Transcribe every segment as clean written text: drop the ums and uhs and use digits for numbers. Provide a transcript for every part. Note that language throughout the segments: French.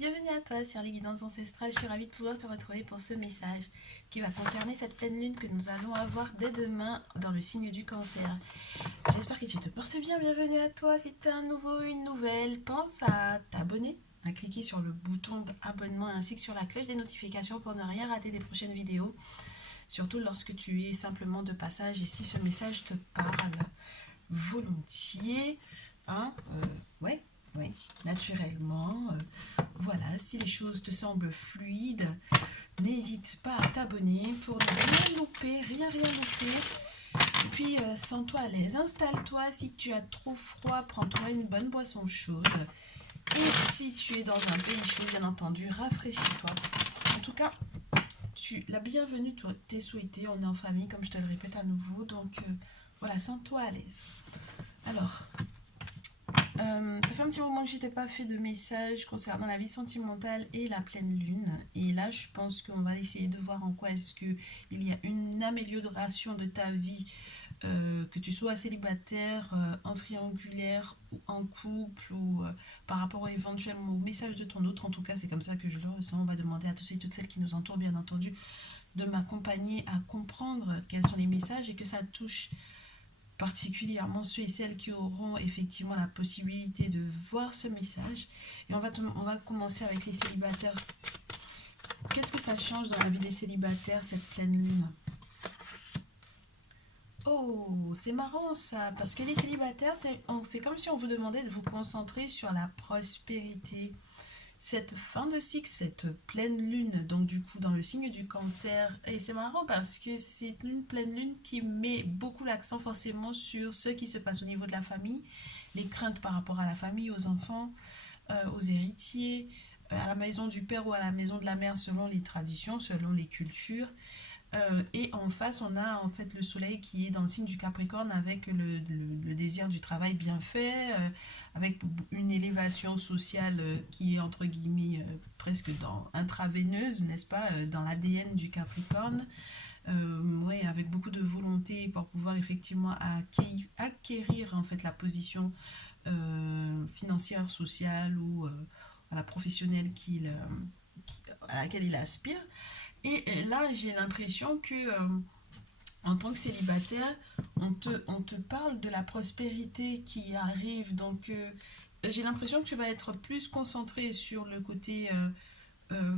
Bienvenue à toi sur les guidances ancestrales. Je suis ravie de pouvoir te retrouver pour ce message qui va concerner cette pleine lune que nous allons avoir dès demain dans le signe du cancer. J'espère que tu te portes bien. Bienvenue à toi. Si tu es un nouveau, une nouvelle, pense à t'abonner, à cliquer sur le bouton d'abonnement ainsi que sur la cloche des notifications pour ne rien rater des prochaines vidéos. Surtout lorsque tu es simplement de passage et si ce message te parle volontiers, hein, ouais, oui, naturellement. Voilà, si les choses te semblent fluides, n'hésite pas à t'abonner pour ne rien louper, rien louper. Et puis, sens-toi à l'aise, installe-toi. Si tu as trop froid, prends-toi une bonne boisson chaude. Et si tu es dans un pays chaud, bien entendu, rafraîchis-toi. En tout cas, la bienvenue t'es souhaitée. On est en famille, comme je te le répète à nouveau. Donc, voilà, sens-toi à l'aise. Alors, ça fait un petit moment que je n'étais pas fait de message concernant la vie sentimentale et la pleine lune. Et là, je pense qu'on va essayer de voir en quoi est-ce qu'il y a une amélioration de ta vie, que tu sois célibataire, en triangulaire, ou en couple, ou par rapport éventuellement au message de ton autre. En tout cas, c'est comme ça que je le ressens. On va demander à tous et toutes celles qui nous entourent, bien entendu, de m'accompagner à comprendre quels sont les messages et que ça touche particulièrement ceux et celles qui auront effectivement la possibilité de voir ce message. Et on va commencer avec les célibataires. Qu'est-ce que ça change dans la vie des célibataires, cette pleine lune? Oh, c'est marrant ça, parce que les célibataires, c'est comme si on vous demandait de vous concentrer sur la prospérité. Cette fin de cycle, cette pleine lune, donc du coup dans le signe du cancer, et c'est marrant parce que c'est une pleine lune qui met beaucoup l'accent forcément sur ce qui se passe au niveau de la famille, les craintes par rapport à la famille, aux enfants, aux héritiers, à la maison du père ou à la maison de la mère selon les traditions, selon les cultures. Et en face, on a en fait le soleil qui est dans le signe du Capricorne avec le désir du travail bien fait, avec une élévation sociale qui est entre guillemets presque intraveineuse, n'est-ce pas, dans l'ADN du Capricorne. Ouais, avec beaucoup de volonté pour pouvoir effectivement acquérir en fait la position financière, sociale ou à la professionnelle à laquelle il aspire. Et là, j'ai l'impression que en tant que célibataire, on te parle de la prospérité qui arrive. Donc, j'ai l'impression que tu vas être plus concentré sur le côté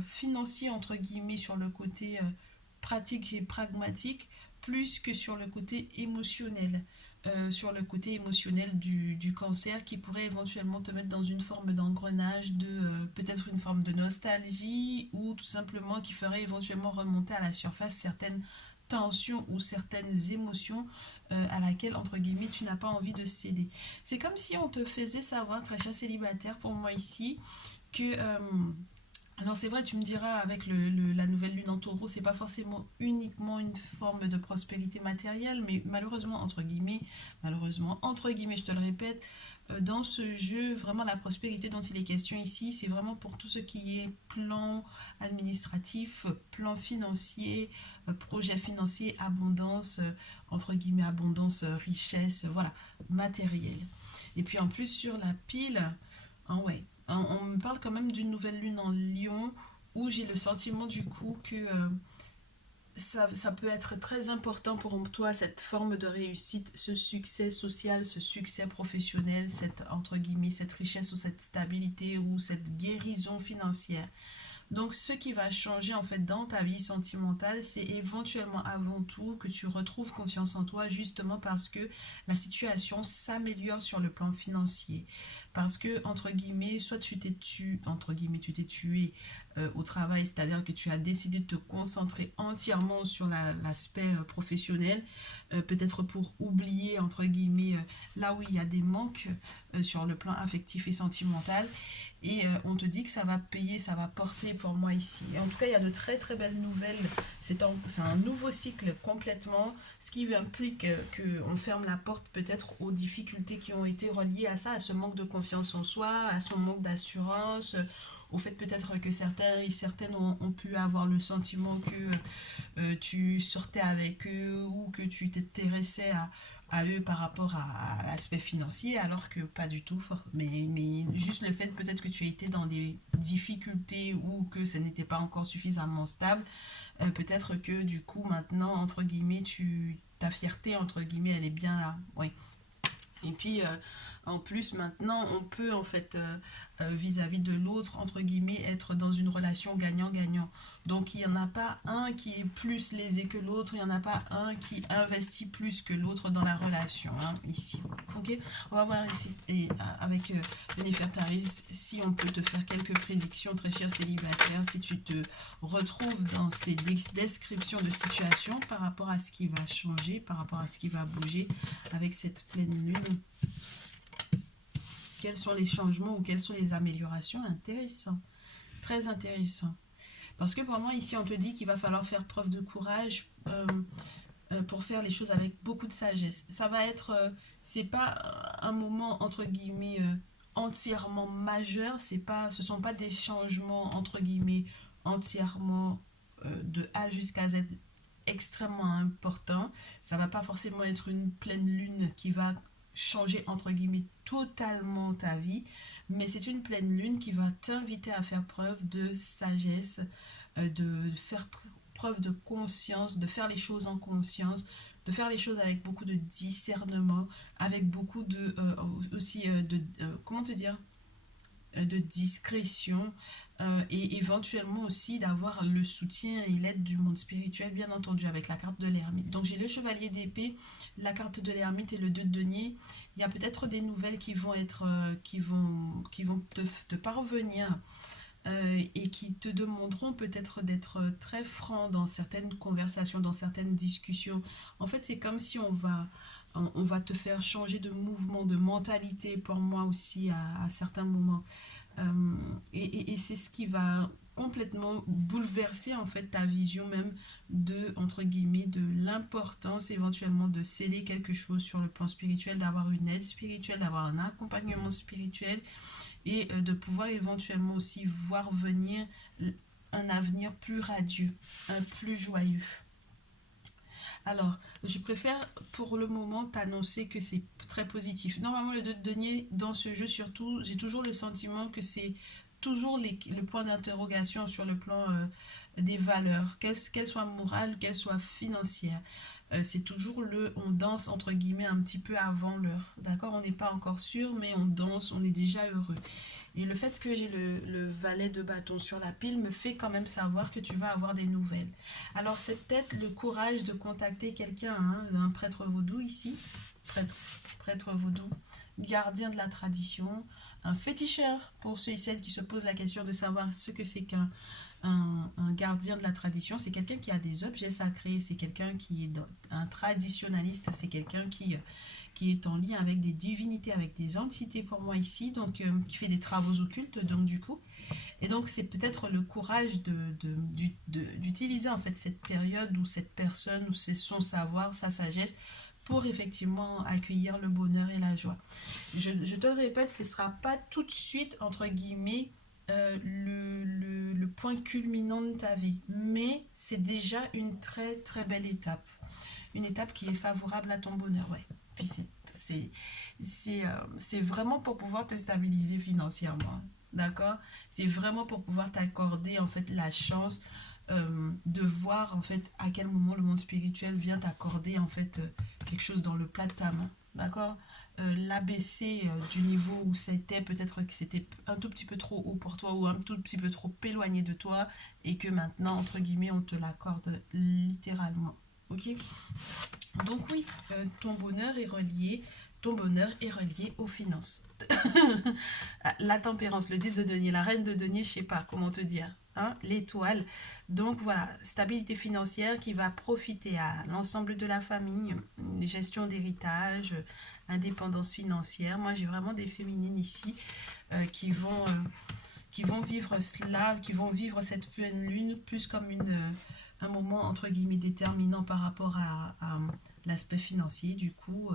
financier, entre guillemets, sur le côté pratique et pragmatique, plus que sur le côté émotionnel. Sur le côté émotionnel du cancer qui pourrait éventuellement te mettre dans une forme d'engrenage, de peut-être une forme de nostalgie ou tout simplement qui ferait éventuellement remonter à la surface certaines tensions ou certaines émotions à laquelle entre guillemets tu n'as pas envie de céder. C'est comme si on te faisait savoir, très cher célibataire, pour moi ici, que alors c'est vrai, tu me diras, avec la nouvelle lune en taureau, c'est pas forcément uniquement une forme de prospérité matérielle, mais malheureusement, entre guillemets, je te le répète, dans ce jeu, vraiment la prospérité dont il est question ici, c'est vraiment pour tout ce qui est plan administratif, plan financier, projet financier, abondance, entre guillemets, abondance, richesse, voilà, matériel. Et puis en plus sur la pile, ah ouais, on me parle quand même d'une nouvelle lune en Lion où j'ai le sentiment du coup que ça peut être très important pour toi, cette forme de réussite, ce succès social, ce succès professionnel, cette, entre guillemets, cette richesse ou cette stabilité ou cette guérison financière. Donc, ce qui va changer en fait dans ta vie sentimentale, c'est éventuellement avant tout que tu retrouves confiance en toi, justement parce que la situation s'améliore sur le plan financier. Parce que, entre guillemets, soit tu t'es tué au travail, c'est-à-dire que tu as décidé de te concentrer entièrement sur l'aspect professionnel, peut-être pour oublier, entre guillemets, là où il y a des manques sur le plan affectif et sentimental. Et on te dit que ça va payer, ça va porter pour moi ici. Et en tout cas, il y a de très très belles nouvelles. C'est un nouveau cycle complètement, ce qui implique qu'on ferme la porte peut-être aux difficultés qui ont été reliées à ça, à ce manque de confiance en soi, à son manque d'assurance, au fait peut-être que certains et certaines ont pu avoir le sentiment que tu sortais avec eux ou que tu t'intéressais à eux par rapport à l'aspect financier, alors que pas du tout. Mais juste le fait peut-être que tu as été dans des difficultés ou que ça n'était pas encore suffisamment stable, peut-être que du coup maintenant, entre guillemets, ta fierté, entre guillemets, elle est bien là. Oui. Et puis, en plus, maintenant, on peut, en fait, vis-à-vis de l'autre, entre guillemets, être dans une relation gagnant-gagnant. Donc, il n'y en a pas un qui est plus lésé que l'autre, il n'y en a pas un qui investit plus que l'autre dans la relation, hein, ici. Ok. On va voir ici, et avec Nefertari, si on peut te faire quelques prédictions, très cher célibataire, si tu te retrouves dans ces descriptions de situation par rapport à ce qui va changer, par rapport à ce qui va bouger avec cette pleine lune. Quels sont les changements ou quelles sont les améliorations? Intéressant, très intéressant. Parce que pour moi, ici, on te dit qu'il va falloir faire preuve de courage pour faire les choses avec beaucoup de sagesse. Ça va être, c'est pas un moment, entre guillemets, entièrement majeur, ce sont pas des changements, entre guillemets, entièrement de A jusqu'à Z extrêmement importants. Ça va pas forcément être une pleine lune qui va changer, entre guillemets, totalement ta vie, mais c'est une pleine lune qui va t'inviter à faire preuve de sagesse, de faire preuve de conscience, de faire les choses en conscience, de faire les choses avec beaucoup de discernement, avec beaucoup de aussi comment te dire, de discrétion, et éventuellement aussi d'avoir le soutien et l'aide du monde spirituel, bien entendu, avec la carte de l'ermite. Donc j'ai le chevalier d'épée, la carte de l'ermite et le 2 de denier. Il y a peut-être des nouvelles qui vont être qui vont te parvenir, et qui te demanderont peut-être d'être très franc dans certaines conversations, dans certaines discussions. En fait, c'est comme si on va te faire changer de mouvement, de mentalité pour moi aussi à certains moments. Et c'est ce qui va complètement bouleverser en fait ta vision même de, entre guillemets, de l'importance éventuellement de sceller quelque chose sur le plan spirituel, d'avoir une aide spirituelle, d'avoir un accompagnement spirituel, et de pouvoir éventuellement aussi voir venir un avenir plus radieux, un plus joyeux. Alors, je préfère pour le moment t'annoncer que c'est très positif. Normalement, le 2 de denier, dans ce jeu surtout, j'ai toujours le sentiment que c'est toujours le point d'interrogation sur le plan des valeurs, qu'elles soient morales, qu'elles soient financières. C'est toujours on danse entre guillemets un petit peu avant l'heure. D'accord. On n'est pas encore sûr, mais on danse, on est déjà heureux. Et le fait que j'ai le valet de bâton sur la pile me fait quand même savoir que tu vas avoir des nouvelles. Alors c'est peut-être le courage de contacter quelqu'un, hein, un prêtre vaudou ici, prêtre vaudou, gardien de la tradition, un féticheur pour ceux et celles qui se posent la question de savoir ce que c'est qu'un un gardien de la tradition. C'est quelqu'un qui a des objets sacrés, c'est quelqu'un qui est un traditionnaliste, c'est quelqu'un qui est en lien avec des divinités, avec des entités pour moi ici, donc qui fait des travaux occultes, donc du coup. Et donc c'est peut-être le courage d'utiliser en fait cette période ou cette personne, ou c'est son savoir, sa sagesse, pour effectivement accueillir le bonheur et la joie. Je te le répète, ce ne sera pas tout de suite, entre guillemets, le point culminant de ta vie, mais c'est déjà une très très belle étape. Une étape qui est favorable à ton bonheur, ouais. Puis c'est vraiment pour pouvoir te stabiliser financièrement, d'accord? C'est vraiment pour pouvoir t'accorder en fait la chance de voir en fait à quel moment le monde spirituel vient t'accorder en fait quelque chose dans le plat de ta main, d'accord? L'abaisser du niveau où c'était, peut-être que c'était un tout petit peu trop haut pour toi ou un tout petit peu trop éloigné de toi, et que maintenant entre guillemets on te l'accorde littéralement, ok? Donc oui, ton bonheur est relié aux finances. La tempérance, le 10 de denier, la reine de denier, je sais pas comment te dire, hein, l'étoile. Donc voilà, stabilité financière qui va profiter à l'ensemble de la famille, gestion d'héritage, indépendance financière. Moi j'ai vraiment des féminines ici qui vont vivre cela, qui vont vivre cette pleine lune plus comme un moment entre guillemets déterminant par rapport à l'aspect financier du coup,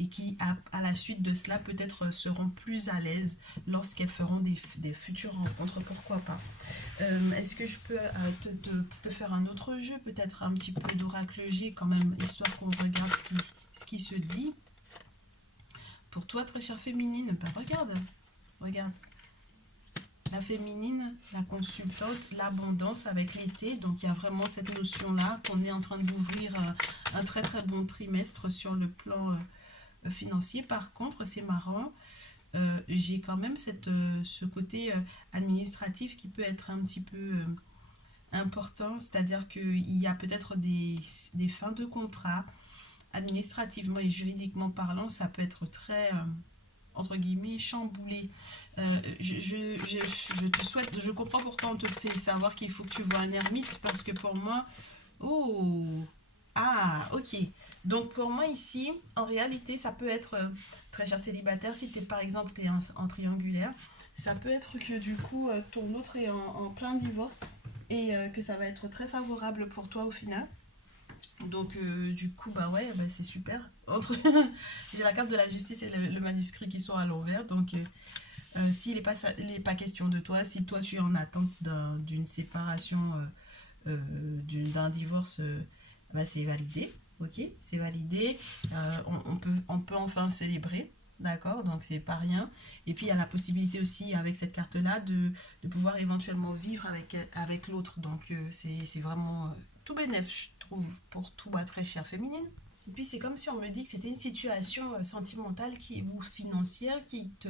et qui, à la suite de cela, peut-être seront plus à l'aise lorsqu'elles feront des futures rencontres, pourquoi pas. Est-ce que je peux te faire un autre jeu, peut-être un petit peu d'oracle G quand même, histoire qu'on regarde ce qui se dit. Pour toi, très chère féminine, bah regarde. La féminine, la consultante, l'abondance avec l'été. Donc il y a vraiment cette notion-là qu'on est en train d'ouvrir un très très bon trimestre sur le plan financier. Par contre, c'est marrant, j'ai quand même ce côté administratif qui peut être un petit peu important. C'est-à-dire qu'il y a peut-être des fins de contrat, administrativement et juridiquement parlant, ça peut être très entre guillemets chamboulé. Je te souhaite, je comprends pourquoi on te fait savoir qu'il faut que tu vois un ermite, parce que pour moi, oh, ah, ok. Donc pour moi ici, en réalité, ça peut être très cher célibataire, si t'es par exemple t'es en triangulaire, ça peut être que du coup ton autre est en plein divorce et que ça va être très favorable pour toi au final. Donc du coup bah ouais bah, c'est super. Entre j'ai la carte de la justice et le manuscrit qui sont à l'envers. Donc s'il n'est pas, pas question de toi, si toi tu es en attente d'une séparation, d'un divorce, bah, c'est validé. Ok, c'est validé. On peut enfin célébrer. D'accord, donc c'est pas rien. Et puis il y a la possibilité aussi avec cette carte-là de pouvoir éventuellement vivre avec l'autre. Donc c'est vraiment tout bénef, je trouve, pour toi, très chère féminine. Et puis c'est comme si on me dit que c'était une situation sentimentale ou financière qui te...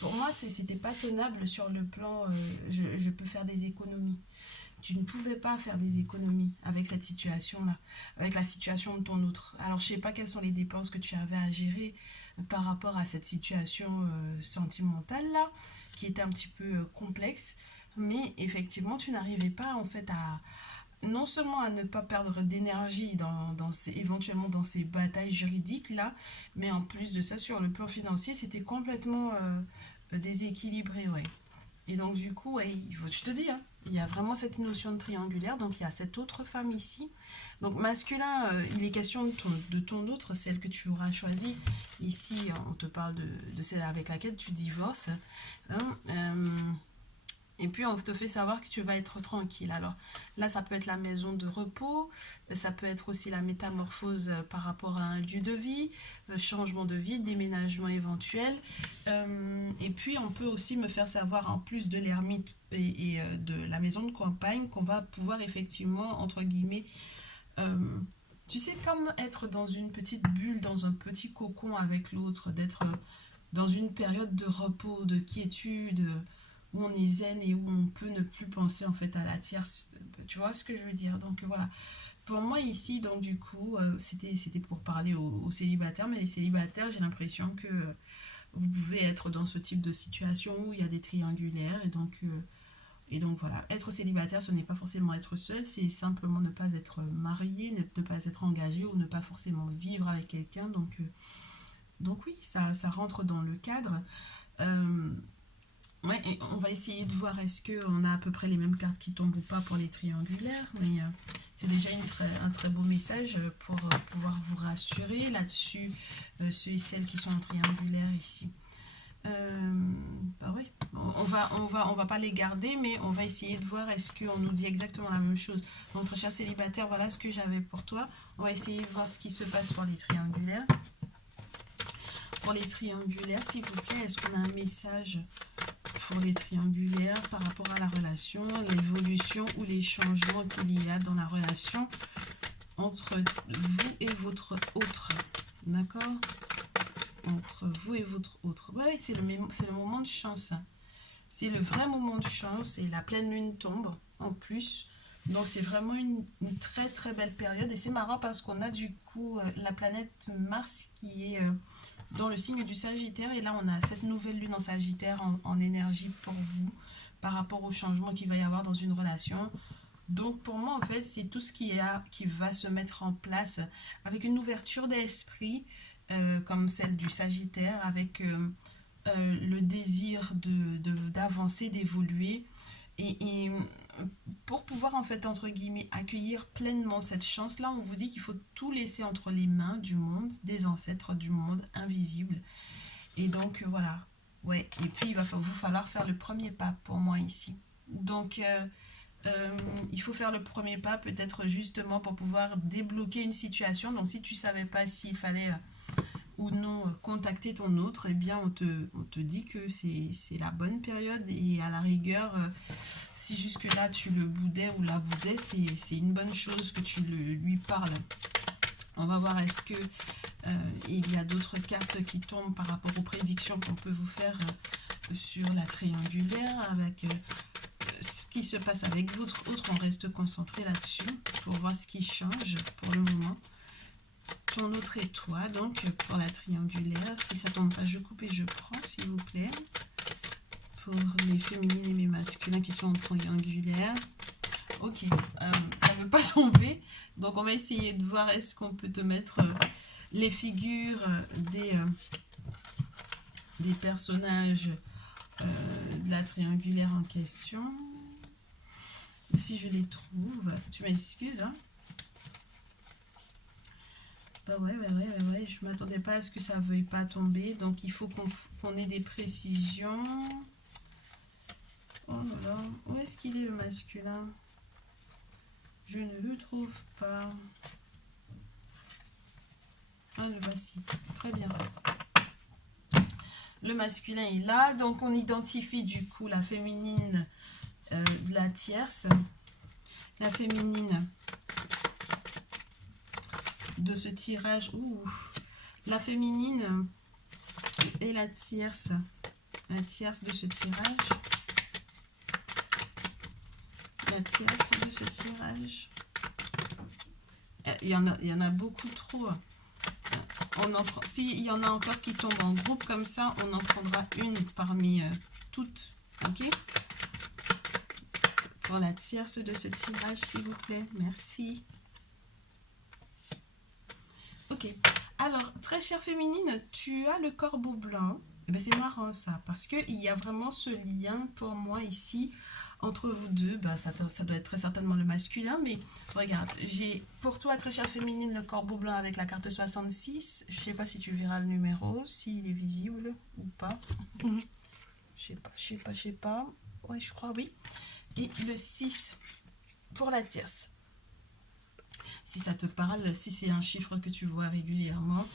Pour moi, c'était pas tenable sur le plan je peux faire des économies. Tu ne pouvais pas faire des économies avec cette situation-là, avec la situation de ton autre. Alors, je sais pas quelles sont les dépenses que tu avais à gérer par rapport à cette situation sentimentale-là, qui était un petit peu complexe, mais effectivement, tu n'arrivais pas en fait à non seulement à ne pas perdre d'énergie éventuellement dans ces batailles juridiques là, mais en plus de ça, sur le plan financier, c'était complètement déséquilibré, ouais. Et donc du coup, ouais, je te dis, hein, il y a vraiment cette notion de triangulaire, donc il y a cette autre femme ici. Donc masculin, il est question de ton autre, celle que tu auras choisie. Ici, on te parle de celle avec laquelle tu divorces. Hein, et puis on te fait savoir que tu vas être tranquille. Alors là, ça peut être la maison de repos, ça peut être aussi la métamorphose par rapport à un lieu de vie, changement de vie, déménagement éventuel. Et puis on peut aussi me faire savoir en plus de l'ermite et de la maison de campagne qu'on va pouvoir effectivement, entre guillemets, euh, tu sais, comme être dans une petite bulle, dans un petit cocon avec l'autre, d'être dans une période de repos, de quiétude, où on est zen et où on peut ne plus penser en fait à la tierce. Tu vois ce que je veux dire? Donc voilà. Pour moi ici, donc du coup, c'était pour parler aux célibataires, mais les célibataires, j'ai l'impression que vous pouvez être dans ce type de situation où il y a des triangulaires et donc voilà, être célibataire, ce n'est pas forcément être seul, c'est simplement ne pas être marié, ne pas être engagé ou ne pas forcément vivre avec quelqu'un. Donc oui, ça rentre dans le cadre. Euh, ouais, et on va essayer de voir est-ce qu'on a à peu près les mêmes cartes qui tombent ou pas pour les triangulaires, mais c'est déjà un très beau message pour pouvoir vous rassurer là-dessus, ceux et celles qui sont en triangulaire ici. Bah oui, on va pas les garder, mais on va essayer de voir est-ce qu'on nous dit exactement la même chose. Donc, très cher célibataire, voilà ce que j'avais pour toi. On va essayer de voir ce qui se passe pour les triangulaires. Pour les triangulaires, s'il vous plaît, est-ce qu'on a un message pour les triangulaires par rapport à la relation, l'évolution ou les changements qu'il y a dans la relation entre vous et votre autre? D'accord? Entre vous et votre autre. Ouais, c'est le moment de chance. C'est le vrai moment de chance et la pleine lune tombe en plus. Donc c'est vraiment une très très belle période et c'est marrant parce qu'on a du coup la planète Mars qui est dans le signe du Sagittaire et là on a cette nouvelle lune en Sagittaire en énergie pour vous par rapport au changement qu'il va y avoir dans une relation. Donc pour moi en fait c'est tout ce qui va se mettre en place avec une ouverture d'esprit comme celle du Sagittaire avec le désir d'avancer, d'évoluer et pour pouvoir en fait entre guillemets accueillir pleinement cette chance là, on vous dit qu'il faut tout laisser entre les mains du monde, des ancêtres du monde invisible. Et donc voilà, ouais, et puis il va vous falloir faire le premier pas pour moi ici. Donc il faut faire le premier pas peut-être justement pour pouvoir débloquer une situation. Donc si tu savais pas s'il fallait ou non contacter ton autre, eh bien on te dit que c'est la bonne période, et à la rigueur, si jusque là tu le boudais ou la boudais, c'est une bonne chose que tu lui parles. On va voir est-ce que il y a d'autres cartes qui tombent par rapport aux prédictions qu'on peut vous faire sur la triangulaire avec ce qui se passe avec votre autre. On reste concentré là-dessus pour voir ce qui change pour le moment. Ton autre et toi, donc pour la triangulaire, si ça tombe pas, je coupe et je prends, s'il vous plaît. Pour les féminines et les masculins qui sont en triangulaire. Ok, ça ne veut pas tomber, donc on va essayer de voir est-ce qu'on peut te mettre les figures des personnages de la triangulaire en question. Si je les trouve, tu m'excuses, hein. Bah ouais, je m'attendais pas à ce que ça ne veuille pas tomber, donc il faut qu'on ait des précisions. Oh là là, où est-ce qu'il est le masculin? Je ne le trouve pas. Ah, le voici. Très bien. Le masculin est là. Donc, on identifie du coup la féminine de la tierce. La féminine de ce tirage. Ouh. La féminine et la tierce. La tierce de ce tirage. La tierce de ce tirage. Il y en a beaucoup trop. S'il y en a encore qui tombent en groupe comme ça, on en prendra une parmi toutes. Ok? Pour la tierce de ce tirage, s'il vous plaît. Merci. Ok. Alors, très chère féminine, tu as le corbeau blanc. Eh bien, c'est marrant ça, parce qu'il y a vraiment ce lien pour moi ici entre vous deux. Ben, ça doit être très certainement le masculin, mais regarde, j'ai pour toi, très chère féminine, le corbeau blanc avec la carte 66. Je sais pas si tu verras le numéro, s'il est visible ou pas. Je sais pas. Ouais, je crois, oui. Et le 6 pour la tierce. Si ça te parle, si c'est un chiffre que tu vois régulièrement.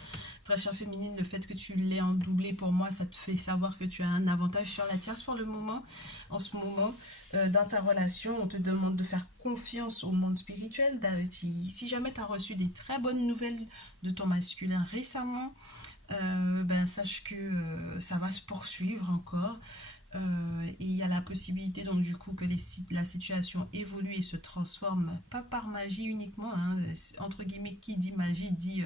Très chère féminine, le fait que tu l'aies en doublé, pour moi, ça te fait savoir que tu as un avantage sur la tierce pour le moment. En ce moment, dans ta relation, on te demande de faire confiance au monde spirituel. Si jamais tu as reçu des très bonnes nouvelles de ton masculin récemment, ben, sache que ça va se poursuivre encore. Et il y a la possibilité donc du coup que la situation évolue et se transforme, pas par magie uniquement, hein, entre guillemets, qui dit magie dit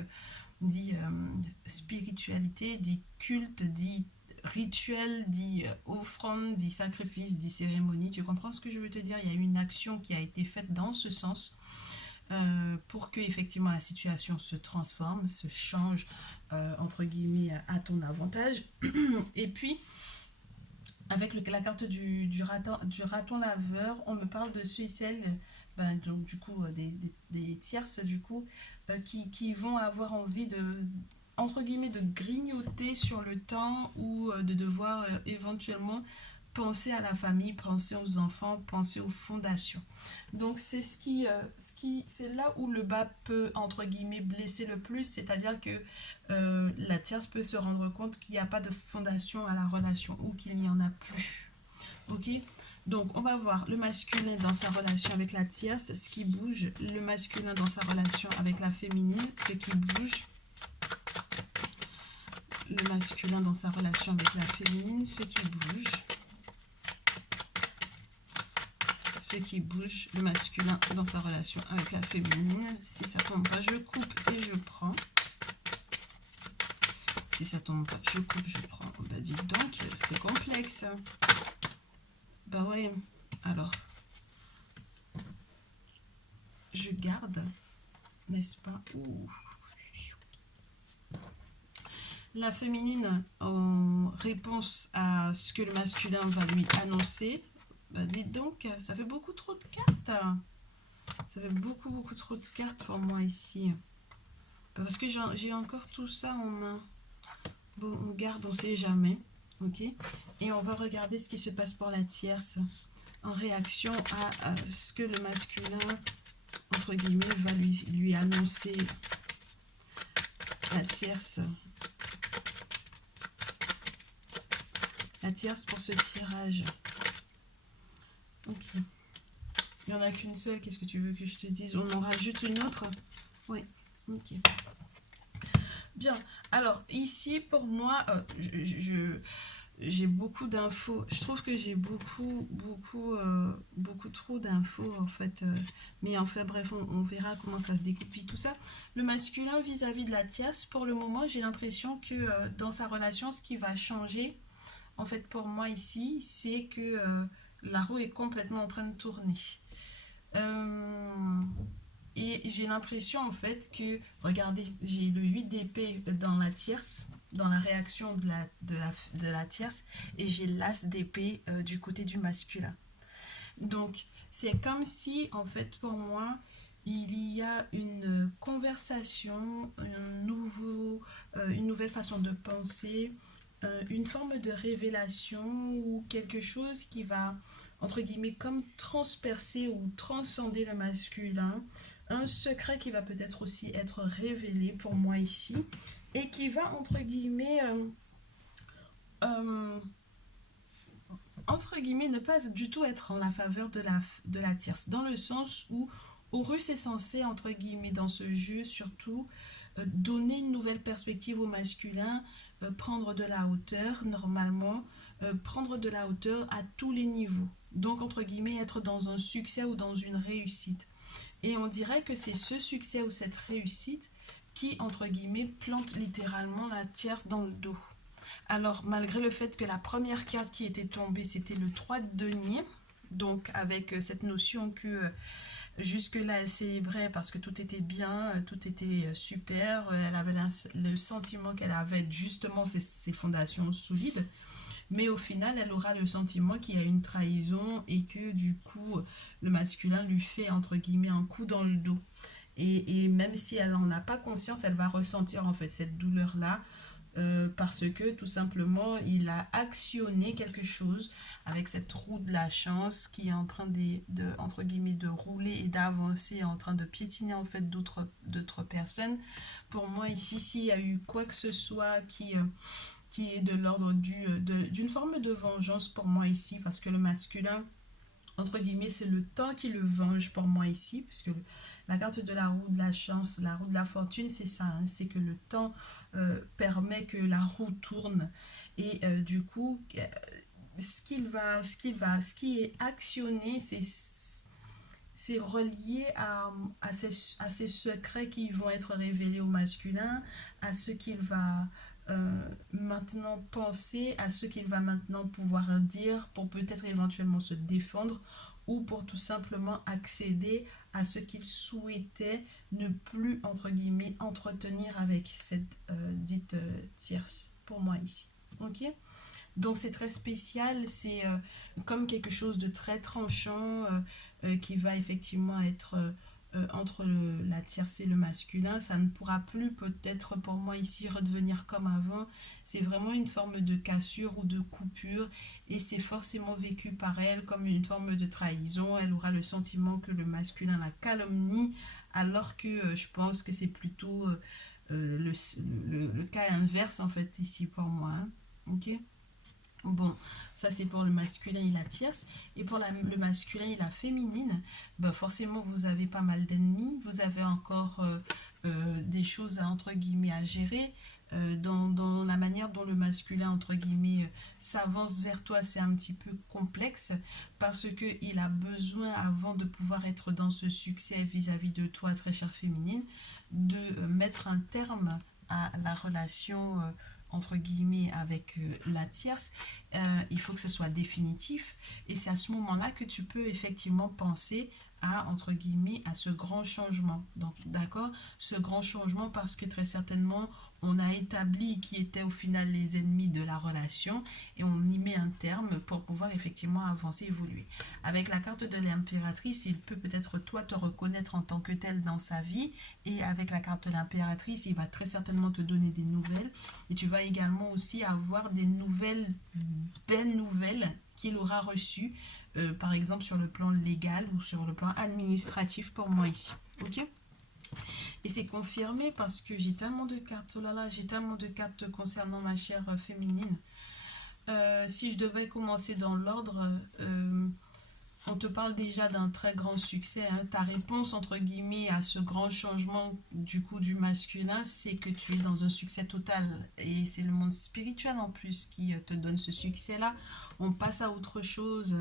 spiritualité, dit culte, dit rituel, dit offrande, dit sacrifice, dit cérémonie. Tu comprends ce que je veux te dire? Il y a une action qui a été faite dans ce sens pour que effectivement la situation se transforme, se change entre guillemets à ton avantage. Et puis avec la carte du raton laveur, on me parle de ceux et celles, ben, donc du coup des tierces du coup, qui vont avoir envie de, entre guillemets, de grignoter sur le temps, ou de devoir éventuellement penser à la famille, penser aux enfants, penser aux fondations. Donc c'est c'est là où le bas peut entre guillemets blesser le plus, c'est-à-dire que la tierce peut se rendre compte qu'il n'y a pas de fondation à la relation ou qu'il n'y en a plus. Ok? Donc on va voir le masculin dans sa relation avec la tierce, ce qui bouge, le masculin dans sa relation avec la féminine, ce qui bouge, le masculin dans sa relation avec la féminine, ce qui bouge. Ce qui bouge, le masculin dans sa relation avec la féminine. Si ça tombe pas, je coupe et je prends. Si ça tombe pas, je coupe, je prends. Bah dis donc, c'est complexe. Bah ouais, alors. Je garde, n'est-ce pas? Ouh. La féminine, en réponse à ce que le masculin va lui annoncer, Bah dites donc, ça fait beaucoup trop de cartes. Ça fait beaucoup trop de cartes pour moi ici. Parce que j'ai encore tout ça en main. Bon, on garde, on sait jamais. Ok. Et on va regarder ce qui se passe pour la tierce en réaction à ce que le masculin, entre guillemets, va lui annoncer. La tierce. La tierce pour ce tirage. Ok. Il n'y en a qu'une seule. Qu'est-ce que tu veux que je te dise? On en rajoute une autre? Oui. Ok. Bien. Alors, ici, pour moi, j'ai beaucoup d'infos. Je trouve que j'ai beaucoup trop d'infos, en fait. Mais enfin, bref, on verra comment ça se découpille, tout ça. Le masculin vis-à-vis de la tierce, pour le moment, j'ai l'impression que dans sa relation, ce qui va changer, en fait, pour moi ici, c'est que la roue est complètement en train de tourner. Euh, et j'ai l'impression en fait que, regardez, j'ai le 8 d'épée dans la tierce, dans la réaction de la tierce, et j'ai l'as d'épée du côté du masculin. Donc, c'est comme si, en fait, pour moi, il y a une conversation, une nouvelle façon de penser, une forme de révélation ou quelque chose qui va, entre guillemets, comme transpercer ou transcender le masculin. Un secret qui va peut-être aussi être révélé pour moi ici et qui va, euh, entre guillemets, ne pas du tout être en la faveur de la tierce, dans le sens où Horus est censé, entre guillemets, dans ce jeu, surtout, donner une nouvelle perspective au masculin, prendre de la hauteur, normalement, prendre de la hauteur à tous les niveaux. Donc, entre guillemets, être dans un succès ou dans une réussite. Et on dirait que c'est ce succès ou cette réussite qui, entre guillemets, plante littéralement la tierce dans le dos. Alors, malgré le fait que la première carte qui était tombée, c'était le 3 de denier, donc avec cette notion que jusque-là, elle célébrait parce que tout était bien, tout était super, elle avait le sentiment qu'elle avait justement ses fondations solides, mais au final, elle aura le sentiment qu'il y a une trahison et que du coup, le masculin lui fait, entre guillemets, un coup dans le dos. Et même si elle n'en a pas conscience, elle va ressentir en fait cette douleur-là parce que tout simplement il a actionné quelque chose avec cette roue de la chance qui est en train entre guillemets de rouler et d'avancer, en train de piétiner en fait d'autres personnes. Pour moi ici, s'il y a eu quoi que ce soit qui est de l'ordre d'une forme de vengeance pour moi ici, parce que le masculin, entre guillemets, c'est le temps qui le venge pour moi ici, puisque la carte de la roue de la chance, la roue de la fortune, c'est ça, hein, c'est que le temps permet que la roue tourne. Et du coup, ce qui est actionné, c'est relié à ces secrets qui vont être révélés au masculin, à ce qu'il va maintenant penser, à ce qu'il va maintenant pouvoir dire pour peut-être éventuellement se défendre ou pour tout simplement accéder à ce qu'il souhaitait ne plus, entre guillemets, entretenir avec cette dite tierce, pour moi ici. Ok? Donc c'est très spécial, c'est comme quelque chose de très tranchant qui va effectivement être entre la tierce et le masculin. Ça ne pourra plus peut-être pour moi ici redevenir comme avant. C'est vraiment une forme de cassure ou de coupure et c'est forcément vécu par elle comme une forme de trahison. Elle aura le sentiment que le masculin la calomnie alors que je pense que c'est plutôt le cas inverse en fait ici pour moi. Hein. Ok. Bon, ça c'est pour le masculin et la tierce. Et pour le masculin et la féminine, bah forcément vous avez pas mal d'ennemis. Vous avez encore des choses à, entre guillemets à gérer. Dans la manière dont le masculin, entre guillemets, s'avance vers toi, c'est un petit peu complexe parce qu'il a besoin, avant de pouvoir être dans ce succès vis-à-vis de toi, très chère féminine, de mettre un terme à la relation entre guillemets avec la tierce, il faut que ce soit définitif et c'est à ce moment-là que tu peux effectivement penser à entre guillemets à ce grand changement. Donc d'accord, ce grand changement parce que très certainement on a établi qui étaient au final les ennemis de la relation et on y met un terme pour pouvoir effectivement avancer, évoluer. Avec la carte de l'impératrice, il peut peut-être toi te reconnaître en tant que tel dans sa vie et avec la carte de l'impératrice, il va très certainement te donner des nouvelles et tu vas également aussi avoir des nouvelles qu'il aura reçues, par exemple sur le plan légal ou sur le plan administratif pour moi ici. Ok? Et c'est confirmé parce que j'ai tellement de cartes, oh là là, j'ai tellement de cartes concernant ma chère féminine. Si je devais commencer dans l'ordre, on te parle déjà d'un très grand succès, hein. Ta réponse, entre guillemets, à ce grand changement du coup du masculin, c'est que tu es dans un succès total. Et c'est le monde spirituel en plus qui te donne ce succès-là. On passe à autre chose,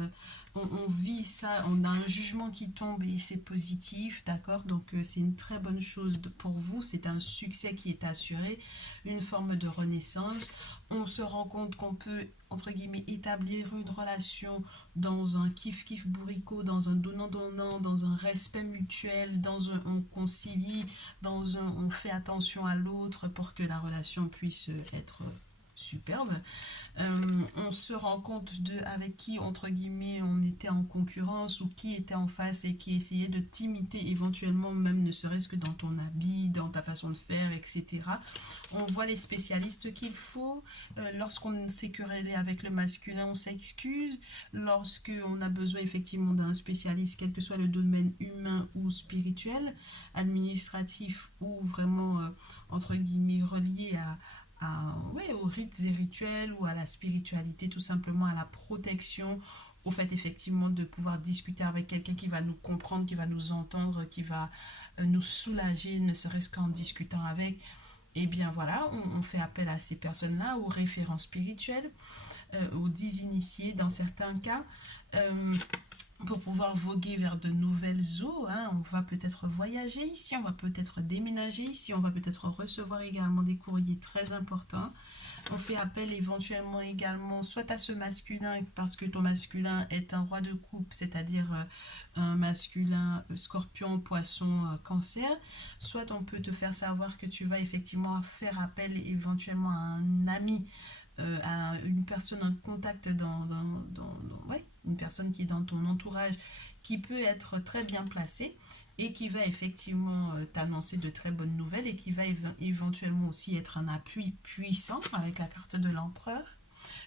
on vit ça, on a un jugement qui tombe et c'est positif, d'accord? Donc c'est une très bonne chose pour vous, c'est un succès qui est assuré, une forme de renaissance. On se rend compte qu'on peut, entre guillemets, établir une relation dans un kiff-kiff bourricot, dans un donnant-donnant, dans un respect mutuel, dans un on concilie, dans un on fait attention à l'autre pour que la relation puisse être superbe. On se rend compte de avec qui, entre guillemets, on était en concurrence ou qui était en face et qui essayait de t'imiter éventuellement, même ne serait-ce que dans ton habit, dans ta façon de faire, etc. On voit les spécialistes qu'il faut. Lorsqu'on s'est querellé avec le masculin, on s'excuse. Lorsqu'on a besoin effectivement d'un spécialiste, quel que soit le domaine humain ou spirituel, administratif ou vraiment, entre guillemets, relié ouais, aux rites et rituels ou à la spiritualité, tout simplement à la protection, au fait effectivement de pouvoir discuter avec quelqu'un qui va nous comprendre, qui va nous entendre, qui va nous soulager, ne serait-ce qu'en discutant avec. Et bien voilà, on fait appel à ces personnes-là, aux référents spirituels, aux dix initiés dans certains cas. Euh, pour pouvoir voguer vers de nouvelles eaux, hein. On va peut-être voyager ici, on va peut-être déménager ici, on va peut-être recevoir également des courriers très importants. On fait appel éventuellement également soit à ce masculin parce que ton masculin est un roi de coupe, c'est-à-dire un masculin scorpion, poisson, cancer, soit on peut te faire savoir que tu vas effectivement faire appel éventuellement à un ami, à une personne, un contact ouais, une personne qui est dans ton entourage, qui peut être très bien placée et qui va effectivement t'annoncer de très bonnes nouvelles et qui va éventuellement aussi être un appui puissant avec la carte de l'empereur.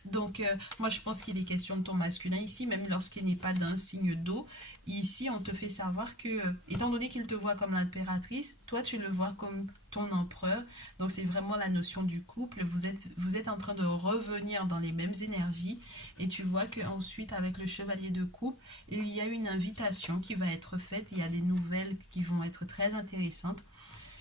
Donc, moi, je pense qu'il est question de ton masculin ici, même lorsqu'il n'est pas d'un signe d'eau. Ici, on te fait savoir que, étant donné qu'il te voit comme l'impératrice, toi, tu le vois comme ton empereur. Donc, c'est vraiment la notion du couple. Vous êtes en train de revenir dans les mêmes énergies. Et tu vois qu'ensuite, avec le chevalier de coupe, il y a une invitation qui va être faite. Il y a des nouvelles qui vont être très intéressantes.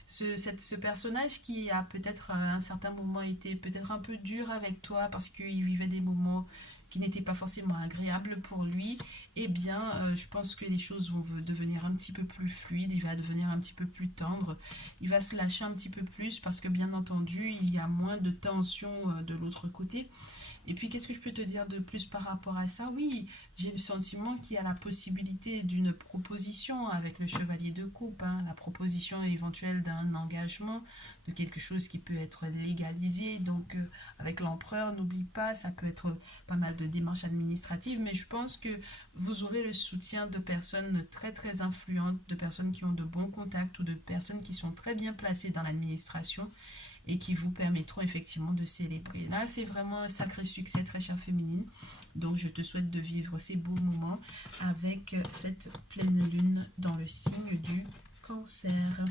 Ce personnage qui a peut-être à un certain moment été peut-être un peu dur avec toi parce qu'il vivait des moments qui n'étaient pas forcément agréables pour lui, eh bien, je pense que les choses vont devenir un petit peu plus fluides, il va devenir un petit peu plus tendre, il va se lâcher un petit peu plus parce que bien entendu, il y a moins de tension de l'autre côté. Et puis, qu'est-ce que je peux te dire de plus par rapport à ça? Oui, j'ai le sentiment qu'il y a la possibilité d'une proposition avec le chevalier de coupe, hein, la proposition éventuelle d'un engagement, de quelque chose qui peut être légalisé. Donc, avec l'empereur, n'oublie pas, ça peut être pas mal de démarches administratives, mais je pense que vous aurez le soutien de personnes très très influentes, de personnes qui ont de bons contacts ou de personnes qui sont très bien placées dans l'administration et qui vous permettront effectivement de célébrer. Là, c'est vraiment un sacré succès, très chère féminine. Donc, je te souhaite de vivre ces beaux moments avec cette pleine lune dans le signe du cancer.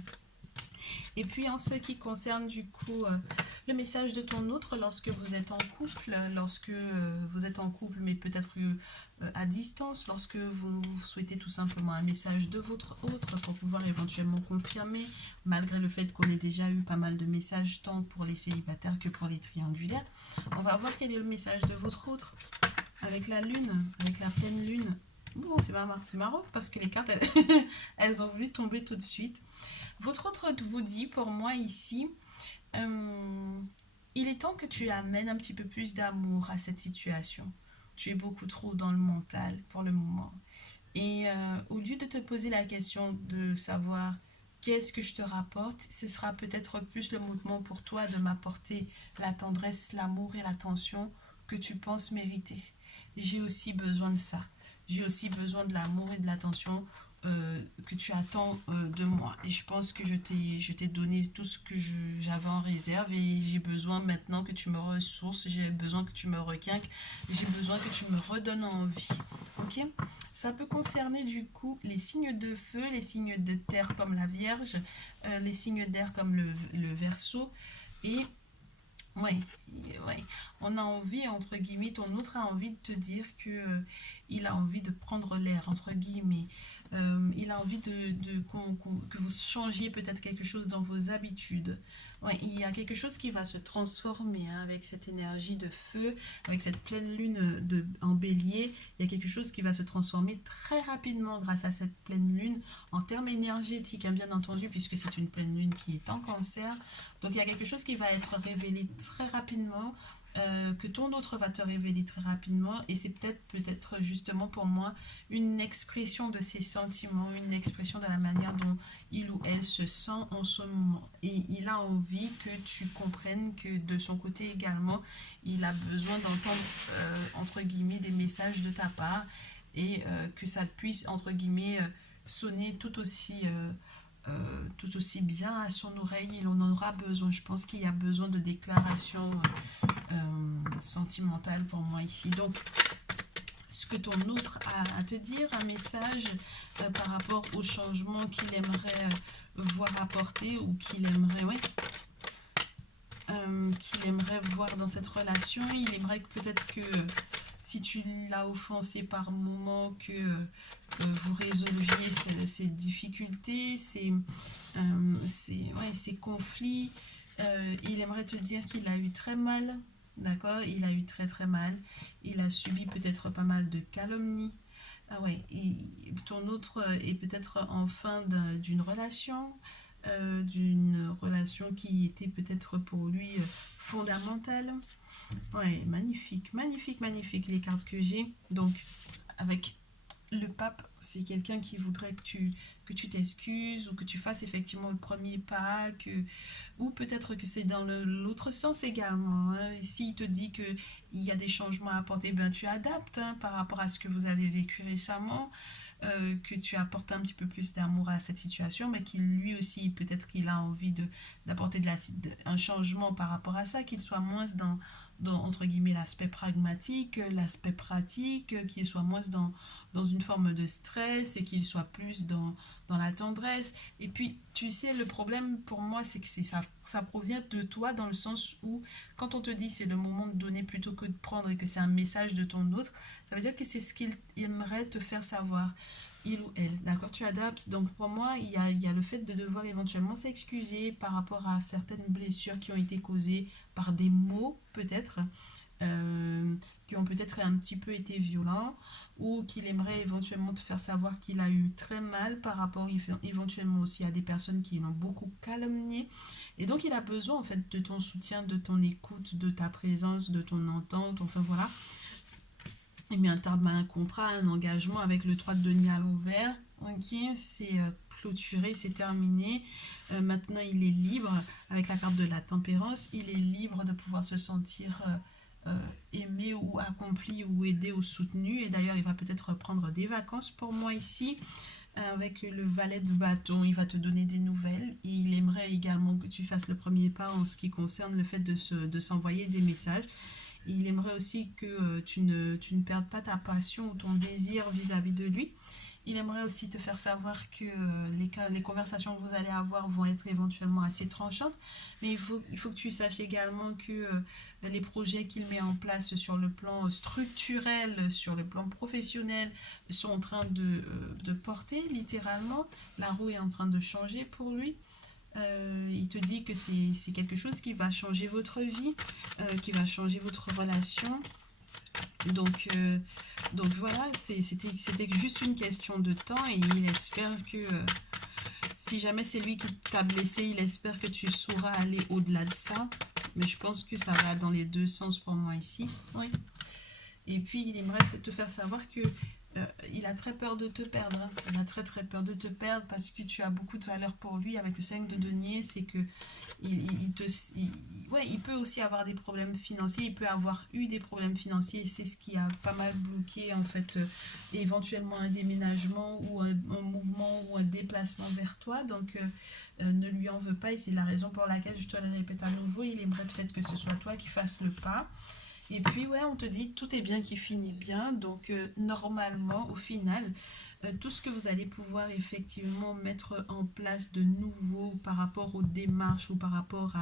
Et puis en ce qui concerne du coup le message de ton autre lorsque vous êtes en couple, lorsque vous êtes en couple mais peut-être à distance, lorsque vous souhaitez tout simplement un message de votre autre pour pouvoir éventuellement confirmer, malgré le fait qu'on ait déjà eu pas mal de messages tant pour les célibataires que pour les triangulaires. On va voir quel est le message de votre autre avec la lune, avec la pleine lune. Bon, c'est marrant parce que les cartes, elles ont voulu tomber tout de suite. Votre autre vous dit, pour moi ici, euh, il est temps que tu amènes un petit peu plus d'amour à cette situation. Tu es beaucoup trop dans le mental pour le moment. Et au lieu de te poser la question de savoir qu'est-ce que je te rapporte? Ce sera peut-être plus le moment pour toi de m'apporter la tendresse, l'amour et l'attention que tu penses mériter. J'ai aussi besoin de ça. J'ai aussi besoin de l'amour et de l'attention que tu attends de moi. Et je pense que je t'ai donné tout ce que j'avais en réserve et j'ai besoin maintenant que tu me ressources, j'ai besoin que tu me requinques, j'ai besoin que tu me redonnes envie. Ok? Ça peut concerner du coup les signes de feu, les signes de terre comme la Vierge, les signes d'air comme le Verseau et oui, ouais. On a envie, entre guillemets, ton autre a envie de te dire que il a envie de prendre l'air, entre guillemets. Il a envie que vous changiez peut-être quelque chose dans vos habitudes. Ouais, il y a quelque chose qui va se transformer hein, avec cette énergie de feu, avec cette pleine lune en bélier. Il y a quelque chose qui va se transformer très rapidement grâce à cette pleine lune en termes énergétiques, hein, bien entendu, puisque c'est une pleine lune qui est en cancer. Donc il y a quelque chose qui va être révélé très rapidement, que ton autre va te révéler très rapidement, et c'est peut-être justement pour moi une expression de ses sentiments, une expression de la manière dont il ou elle se sent en ce moment. Et il a envie que tu comprennes que de son côté également, il a besoin d'entendre entre guillemets des messages de ta part et que ça puisse entre guillemets sonner tout aussi bien à son oreille, il en aura besoin. Je pense qu'il y a besoin de déclarations sentimentales pour moi ici. Donc, ce que ton autre a à te dire, un message par rapport au changement qu'il aimerait voir apporter ou qu'il aimerait voir dans cette relation. Il aimerait peut-être que si tu l'as offensé par moment, que vous résolviez ces difficultés, ces conflits. Il aimerait te dire qu'il a eu très mal, d'accord? Il a eu très très mal. Il a subi peut-être pas mal de calomnies. Ah ouais, ton autre est peut-être en fin d'une relation qui était peut-être pour lui fondamentale. Ouais, magnifique, magnifique, magnifique les cartes que j'ai. Donc, avec le pape, c'est quelqu'un qui voudrait que tu t'excuses ou que tu fasses effectivement le premier pas, ou peut-être que c'est dans l'autre sens également. Hein. S'il te dit qu'il y a des changements à apporter, ben tu adaptes hein, par rapport à ce que vous avez vécu récemment. Que tu apportes un petit peu plus d'amour à cette situation, mais qu'il lui aussi, peut-être qu'il a envie d'apporter un changement par rapport à ça, qu'il soit moins entre guillemets, l'aspect pragmatique, l'aspect pratique, qu'il soit moins dans une forme de stress et qu'il soit plus dans la tendresse. Et puis, tu sais, le problème pour moi, c'est que ça provient de toi dans le sens où, quand on te dit c'est le moment de donner plutôt que de prendre et que c'est un message de ton autre, ça veut dire que c'est ce qu'il aimerait te faire savoir, il ou elle. D'accord? Tu adaptes. Donc pour moi, il y a le fait de devoir éventuellement s'excuser par rapport à certaines blessures qui ont été causées par des mots, peut-être, euh, qui ont peut-être un petit peu été violents, ou qu'il aimerait éventuellement te faire savoir qu'il a eu très mal par rapport éventuellement aussi à des personnes qui l'ont beaucoup calomnié. Et donc il a besoin en fait de ton soutien, de ton écoute, de ta présence, de ton entente, enfin voilà. Et bien, tu as un contrat, un engagement avec le 3 de denier à l'envers. Ok, c'est clôturé, c'est terminé. Maintenant, il est libre avec la carte de la tempérance. Il est libre de pouvoir se sentir aimé ou accompli ou aidé ou soutenu. Et d'ailleurs, il va peut-être prendre des vacances pour moi ici. Avec le valet de bâton, il va te donner des nouvelles. Et il aimerait également que tu fasses le premier pas en ce qui concerne le fait de s'envoyer des messages. Il aimerait aussi que tu ne perdes pas ta passion ou ton désir vis-à-vis de lui. Il aimerait aussi te faire savoir que les conversations que vous allez avoir vont être éventuellement assez tranchantes, mais il faut que tu saches également que les projets qu'il met en place sur le plan structurel, sur le plan professionnel, sont en train de porter littéralement. La roue est en train de changer pour lui. Il te dit que c'est quelque chose qui va changer votre vie, qui va changer votre relation. Donc voilà, c'était juste une question de temps et il espère que si jamais c'est lui qui t'a blessé, il espère que tu sauras aller au-delà de ça. Mais je pense que ça va dans les deux sens pour moi ici. Oui. Et puis il aimerait te faire savoir que il a très peur de te perdre, hein. Il a très très peur de te perdre parce que tu as beaucoup de valeur pour lui. Avec le 5 de denier, c'est que il te, ouais, il peut aussi avoir des problèmes financiers. Il peut avoir eu des problèmes financiers et c'est ce qui a pas mal bloqué en fait éventuellement un déménagement ou un mouvement ou un déplacement vers toi. Donc ne lui en veux pas et c'est la raison pour laquelle je te le répète à nouveau. Il aimerait peut-être que ce soit toi qui fasses le pas. Et puis, ouais, on te dit tout est bien qui finit bien. Donc, normalement, au final, tout ce que vous allez pouvoir effectivement mettre en place de nouveau par rapport aux démarches ou par rapport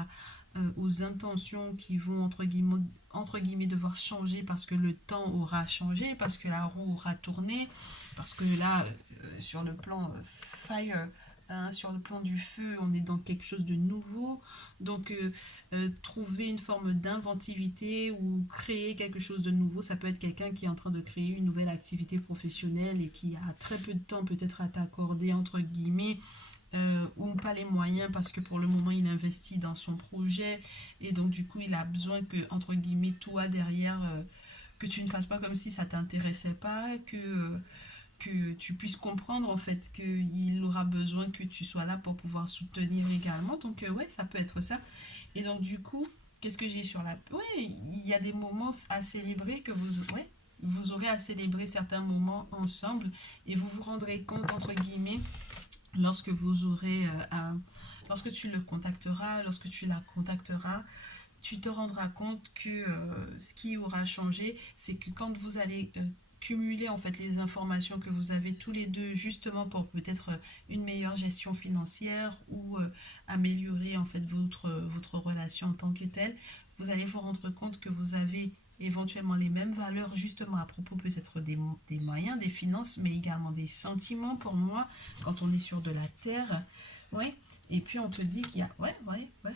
aux intentions qui vont, entre guillemets, devoir changer parce que le temps aura changé, parce que la roue aura tourné, parce que là, sur le plan fire, hein, sur le plan du feu, on est dans quelque chose de nouveau. Donc, trouver une forme d'inventivité ou créer quelque chose de nouveau. Ça peut être quelqu'un qui est en train de créer une nouvelle activité professionnelle et qui a très peu de temps peut-être à t'accorder, entre guillemets, ou pas les moyens parce que pour le moment il investit dans son projet et donc du coup il a besoin que, entre guillemets, toi derrière, que tu ne fasses pas comme si ça t'intéressait pas, que tu puisses comprendre en fait qu'il aura besoin que tu sois là pour pouvoir soutenir également. Donc ouais, ça peut être ça. Et donc du coup, qu'est-ce que j'ai sur la... Ouais, il y a des moments à célébrer que vous... Ouais, vous aurez à célébrer certains moments ensemble et vous vous rendrez compte, entre guillemets, lorsque vous aurez... lorsque tu le contacteras, lorsque tu la contacteras, tu te rendras compte que ce qui aura changé, c'est que quand vous allez cumuler en fait les informations que vous avez tous les deux justement pour peut-être une meilleure gestion financière ou améliorer en fait votre relation en tant que telle, vous allez vous rendre compte que vous avez éventuellement les mêmes valeurs justement à propos peut-être des moyens, des finances, mais également des sentiments pour moi quand on est sur de la terre. Ouais, et puis on te dit qu'il y a... Ouais, ouais, ouais,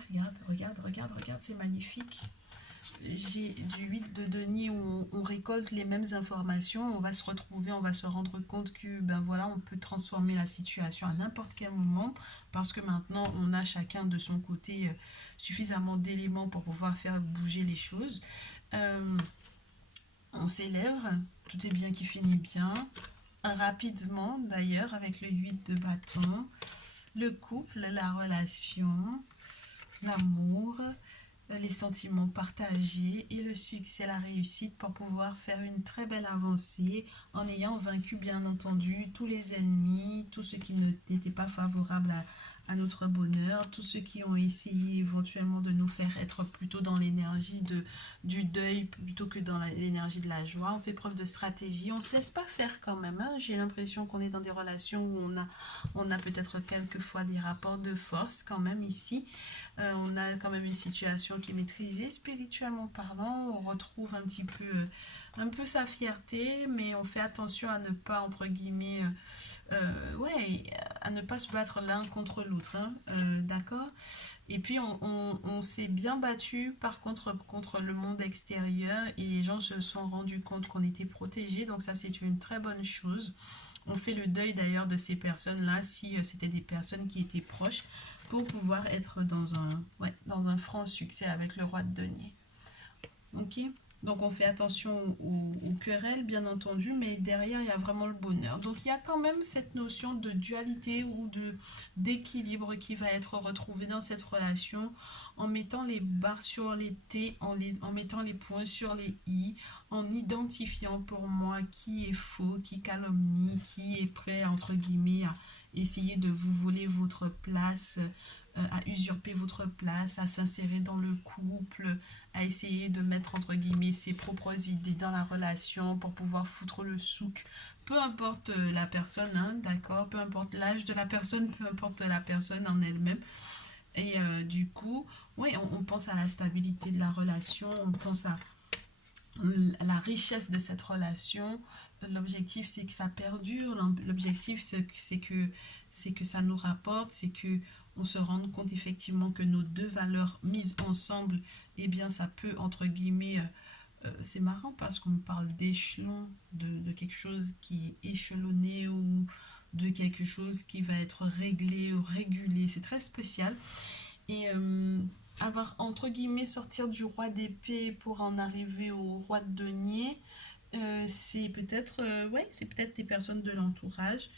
regarde, c'est magnifique. J'ai du 8 de denier où on récolte les mêmes informations, on va se retrouver, on va se rendre compte que ben voilà, on peut transformer la situation à n'importe quel moment parce que maintenant on a chacun de son côté suffisamment d'éléments pour pouvoir faire bouger les choses. Euh, on célèbre, tout est bien qui finit bien. Rapidement d'ailleurs avec le 8 de bâton, le couple, la relation, l'amour, les sentiments partagés et le succès, la réussite pour pouvoir faire une très belle avancée en ayant vaincu bien entendu tous les ennemis, tous ceux qui n'étaient pas favorables à notre bonheur, tous ceux qui ont essayé éventuellement de nous faire être plutôt dans l'énergie du deuil plutôt que dans l'énergie de la joie. On fait preuve de stratégie, on ne se laisse pas faire quand même, hein. J'ai l'impression qu'on est dans des relations où on a peut-être quelquefois des rapports de force quand même ici. On a quand même une situation qui est maîtrisée spirituellement parlant. On retrouve un peu sa fierté, mais on fait attention à ne pas, entre guillemets, ouais, à ne pas se battre l'un contre l'autre, hein, d'accord. Et puis on s'est bien battu par contre le monde extérieur et les gens se sont rendus compte qu'on était protégés, donc ça c'est une très bonne chose. On fait le deuil d'ailleurs de ces personnes-là si c'était des personnes qui étaient proches pour pouvoir être ouais, dans un franc succès avec le roi de denier. Ok. Donc on fait attention aux querelles, bien entendu, mais derrière, il y a vraiment le bonheur. Donc il y a quand même cette notion de dualité ou d'équilibre qui va être retrouvée dans cette relation en mettant les barres sur les T, en mettant les points sur les I, en identifiant pour moi qui est faux, qui calomnie, qui est prêt, entre guillemets, à essayer de vous voler votre place, à usurper votre place, à s'insérer dans le couple, à essayer de mettre entre guillemets ses propres idées dans la relation pour pouvoir foutre le souk. Peu importe la personne, hein, d'accord, peu importe l'âge de la personne, peu importe la personne en elle-même. Et du coup, oui, on pense à la stabilité de la relation, on pense à la richesse de cette relation. L'objectif c'est que ça perdure, l'objectif c'est que ça nous rapporte, c'est que on se rende compte effectivement que nos deux valeurs mises ensemble, eh bien ça peut, entre guillemets, c'est marrant parce qu'on parle d'échelon, de quelque chose qui est échelonné ou de quelque chose qui va être réglé ou régulé, c'est très spécial. Et avoir, entre guillemets, sortir du roi d'épée pour en arriver au roi de denier, C'est peut-être ouais, c'est peut-être des personnes de l'entourage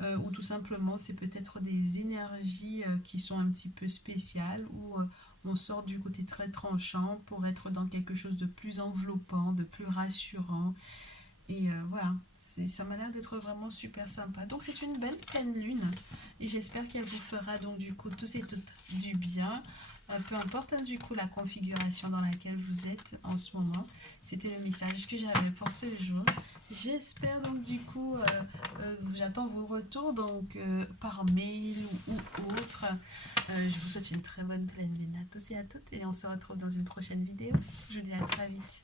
ou tout simplement c'est peut-être des énergies qui sont un petit peu spéciales ou on sort du côté très tranchant pour être dans quelque chose de plus enveloppant, de plus rassurant. Et voilà, ça m'a l'air d'être vraiment super sympa. Donc c'est une belle pleine lune et j'espère qu'elle vous fera donc du coup tous et toutes du bien. Peu importe hein, du coup la configuration dans laquelle vous êtes en ce moment. C'était le message que j'avais pour ce jour. J'espère donc du coup, j'attends vos retours donc par mail ou autre. Je vous souhaite une très bonne pleine lune à tous et à toutes et on se retrouve dans une prochaine vidéo. Je vous dis à très vite.